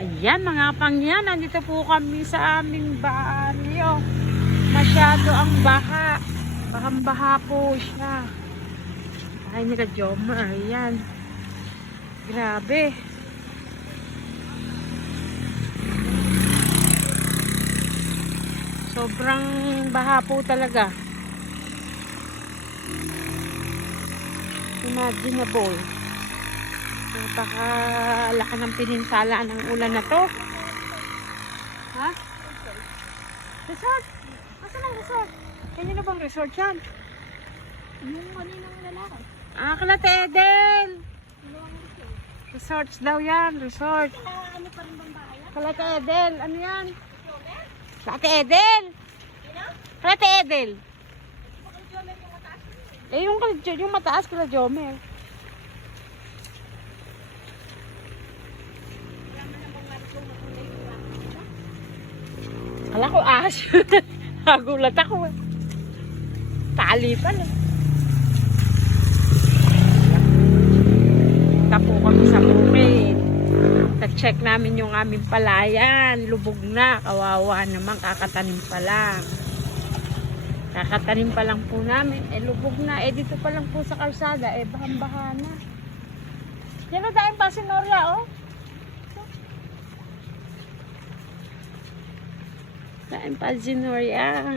Ayan mga pangyan, nandito po kami sa aming baryo. Masyado ang baha. Bahang-baha po siya. Ay nila Jomer, ayan. Grabe. Sobrang baha po talaga. Imaginable. Napakalaki ng pininsala ng ulan na to. Ha? Resort? Nasaan ang resort? Kanino na bang resort yan? Yung kaninang lalaki. Ah, kala Edel. Resorts daw yan, resort. Ano pa rin bang bahay? Kala Edel, ano yan? Kala Edel. Kala Edel. Eh, yung mataas kala Jomer. Kala ko ahas. Nagulat ako eh. Tali pala. Tapo kami sa bukid. Ta-check namin yung aming palayan. Lubog na. Kawawa naman. Kakatanim pa lang. Kakatanim pa lang po namin. Eh lubog na. Eh dito pa lang po sa kalsada. Eh bahang-baha na. Yan o dahil pa si Noria oh. Dahil pa si Noria.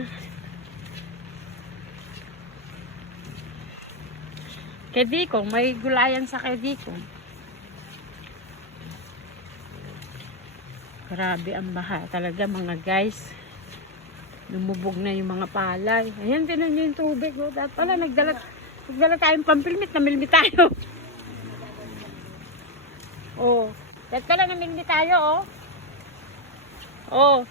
Kedikong, may gulayan sa Kedikong. Grabe ang baha talaga mga guys. Lumubog na yung mga palay. Ayan, tinan nyo yung tubig. Oh. Dapat pala, nagdala tayong pampilmit. Namilmit tayo. Oh, dapat pala namilmit tayo. Oh.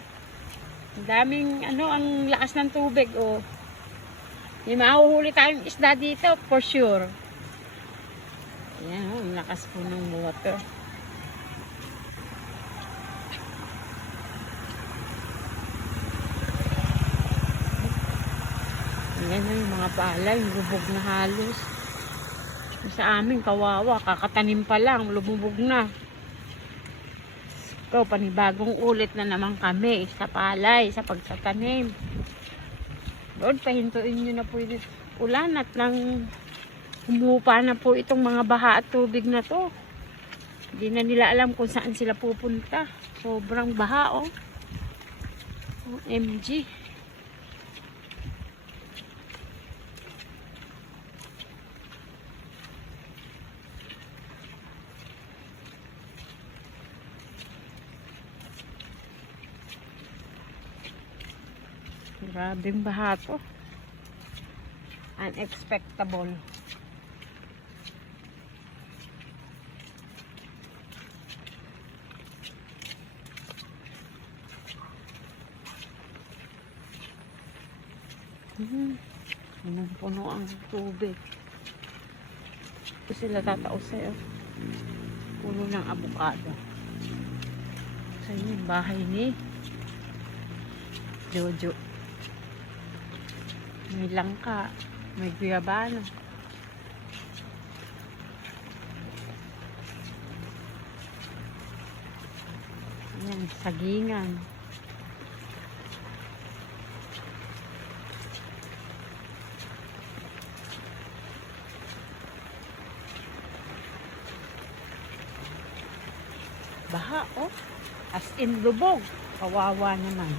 Ang daming, ang lakas ng tubig. Oh. May mahuhuli tayong isda dito, for sure. Ayan, ang lakas po ng water. Ayan na yung mga palay, lubog na halos. Sa amin, kawawa, kakatanim pa lang, lumubog na. So, panibagong ulit na naman kami sa palay, sa pagtatanim. Lord, pahintuin nyo na po yung ulan at nang humupa na po itong mga baha at tubig na to. Hindi na nila alam kung saan sila pupunta. Sobrang baha oh. OMG. Grabing baha to. Unexpectable. Punong-puno ang tubig. Ito sila tataos sa'yo. Puno ng avocado. Sa yung bahay ni Jojo. May langka. May guyabano. Ayan, sagingan. Baha, oh. As in lubog. Kawawa naman.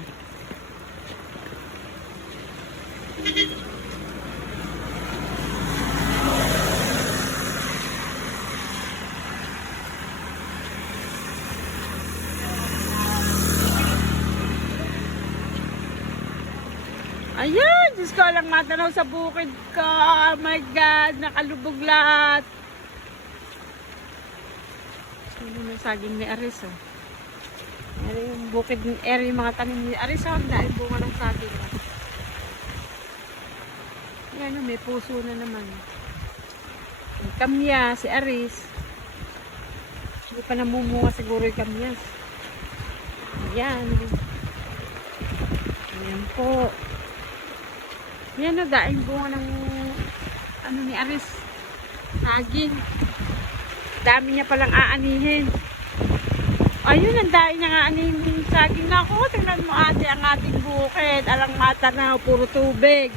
Ayan, Diyos ko lang matanaw sa bukid ko. Oh my God, nakalubog lahat. Sino na saging ni Aris, oh. Eri yung bukid ni Eri, yung mga tanim ni Aris, oh, dahil bunga ng saging. Ayan, oh, may puso na naman. Yung kamya, si Aris. Hindi pa namumunga siguro yung kamyas. Ayan. Ayan po. Yan o, daing bunga ng ni Aris. Saging. Dami niya palang aanihin. Ayun, ang dahil niya nga aning saging ako. Tingnan mo ate ang ating bukid. Alang mata na, puro tubig.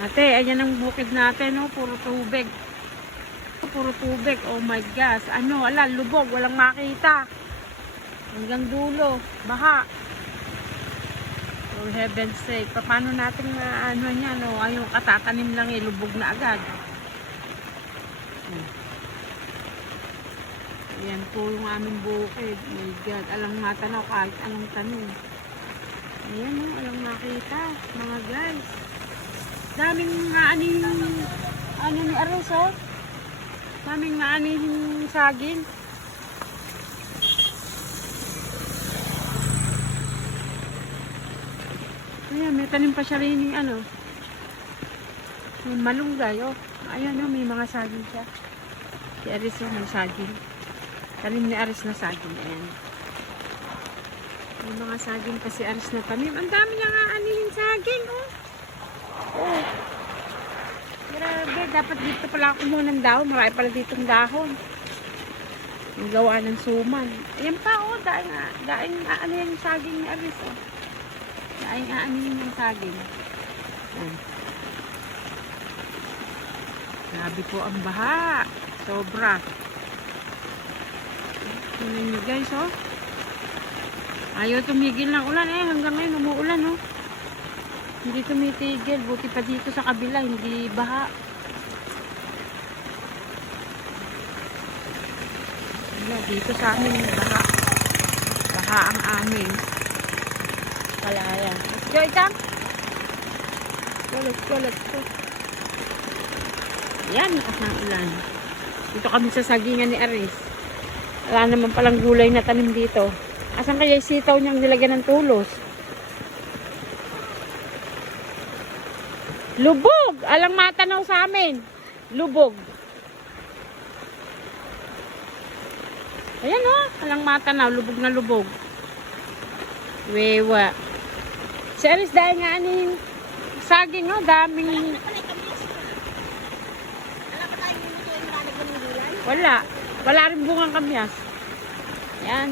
Ate, ayan ang bukid natin, no? Puro tubig. Puro tubig. Oh my gosh. Ano, ala, lubog. Walang makita. Hanggang dulo. Baha. For heaven's sake. Paano natin na ano niya, no? Ayun, katatanim lang lubog na agad. Ayan po yung aming bukid. My God. Alang matanaw kahit anong tanim. Ayan, no? Alang makita. Mga guys. Daming maaning ano ni Aros, oh. Daming maaning saging. Ayan, may tanim pa siya rin yung ano. May malunggay, oh. Ayan, oh, may mga saging siya. Si Aris, oh, may saging. Tanim ni Aris na saging. Ayan. May mga saging kasi Aris na tanim. Ang dami niya nga anihin saging, oh. Oh. Grabe, dapat dito pala ako muna ng dahon. Marami pala ditong dahon. Yung gawa ng suman. Ayan pa, oh. Daing aanihin yung saging ni Aris, oh. Daing aanihin yung saging. Ayan. Grabe po ang baha. Sobra. Tingnan nyo guys, oh. Ayaw tumigil ng ulan, eh. Hanggang ngayon umuulan, oh. Hindi tumitigil. Buti pa dito sa kabila, hindi baha. Wala, dito sa amin, baha. Baha ang amin. Kalaya. Let's go, Itang. Let's go. Yan, lakas ng ulan. Dito kami sa sagingan ni Aris. Wala naman palang gulay na tanim dito. Asan kaya yung sitaw niyang nilagyan ng tulos? Lubog! Alang matanaw sa amin. Lubog. Ayan, oh. Alang matanaw. Lubog na lubog. Wewa. Si Aris dahil nga aning saging, oh. Daming... Wala. Wala rin bungang kamyas. Yan.